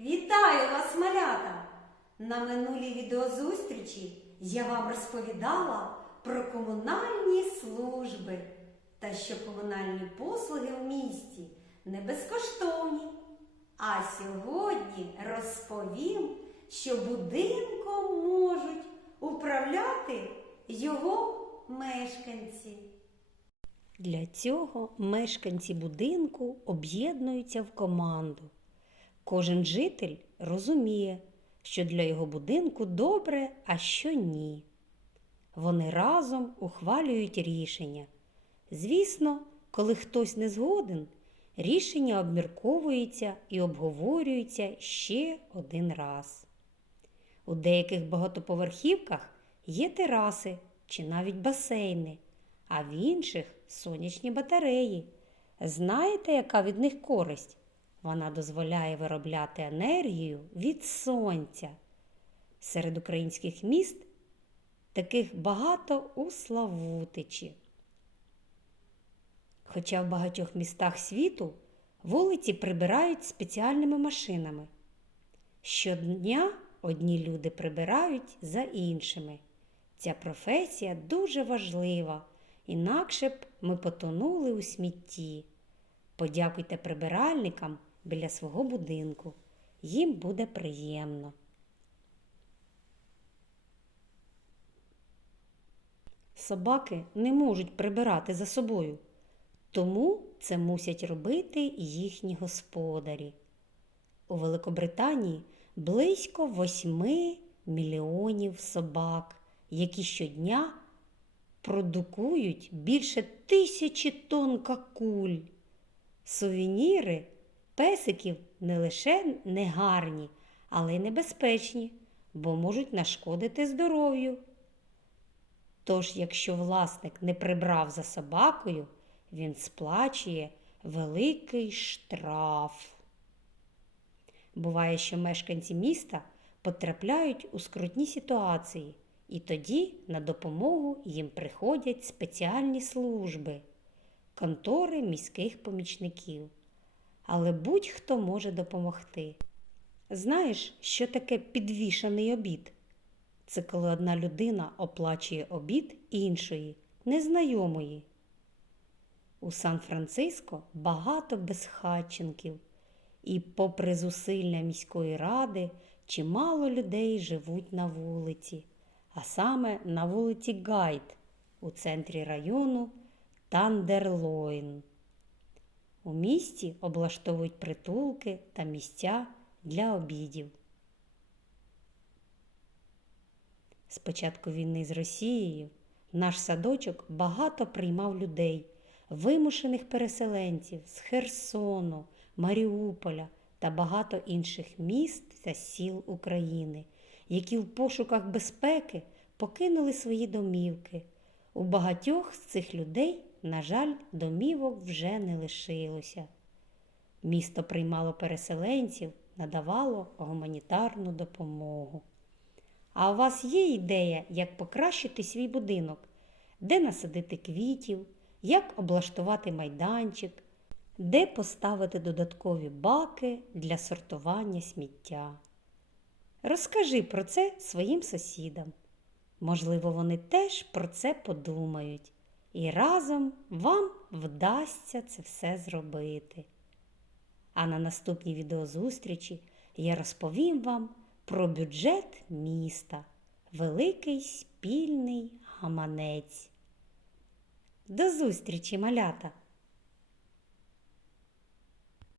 Вітаю вас, малята! На минулій відеозустрічі я вам розповідала про комунальні служби та що комунальні послуги в місті не безкоштовні. А сьогодні розповім, що будинком можуть управляти його мешканці. Для цього мешканці будинку об'єднуються в команду. Кожен житель розуміє, що для його будинку добре, а що ні. Вони разом ухвалюють рішення. Звісно, коли хтось не згоден, рішення обмірковується і обговорюється ще один раз. У деяких багатоповерхівках є тераси чи навіть басейни, а в інших сонячні батареї. Знаєте, яка від них користь? Вона дозволяє виробляти енергію від сонця. Серед українських міст таких багато у Славутичі. Хоча в багатьох містах світу вулиці прибирають спеціальними машинами. Щодня одні люди прибирають за іншими. Ця професія дуже важлива, інакше б ми потонули у смітті. Подякуйте прибиральникам біля свого будинку. Їм буде приємно. Собаки не можуть прибирати за собою, тому це мусять робити їхні господарі. У Великобританії близько 8 мільйонів собак, які щодня продукують більше тисячі тонн какуль. Сувеніри песиків не лише негарні, але й небезпечні, бо можуть нашкодити здоров'ю. Тож, якщо власник не прибрав за собакою, він сплачує великий штраф. Буває, що мешканці міста потрапляють у скрутні ситуації, і тоді на допомогу їм приходять спеціальні служби, контори міських помічників. Але будь-хто може допомогти. Знаєш, що таке підвішаний обід? Це коли одна людина оплачує обід іншої, незнайомої. У Сан-Франциско багато безхатченків, і, попри зусилля міської ради, чимало людей живуть на вулиці, а саме на вулиці Гайд у центрі району Тандерлойн. У місті облаштовують притулки та місця для обідів. З початку війни з Росією наш садочок багато приймав людей, вимушених переселенців з Херсону, Маріуполя та багато інших міст та сіл України, які в пошуках безпеки покинули свої домівки. У багатьох з цих людей, на жаль, домівок вже не лишилося. Місто приймало переселенців, надавало гуманітарну допомогу. А у вас є ідея, як покращити свій будинок, де насадити квітів, як облаштувати майданчик, де поставити додаткові баки для сортування сміття? Розкажи про це своїм сусідам. Можливо, вони теж про це подумають, і разом вам вдасться це все зробити. А на наступній відеозустрічі я розповім вам про бюджет міста, великий спільний гаманець. До зустрічі, малята!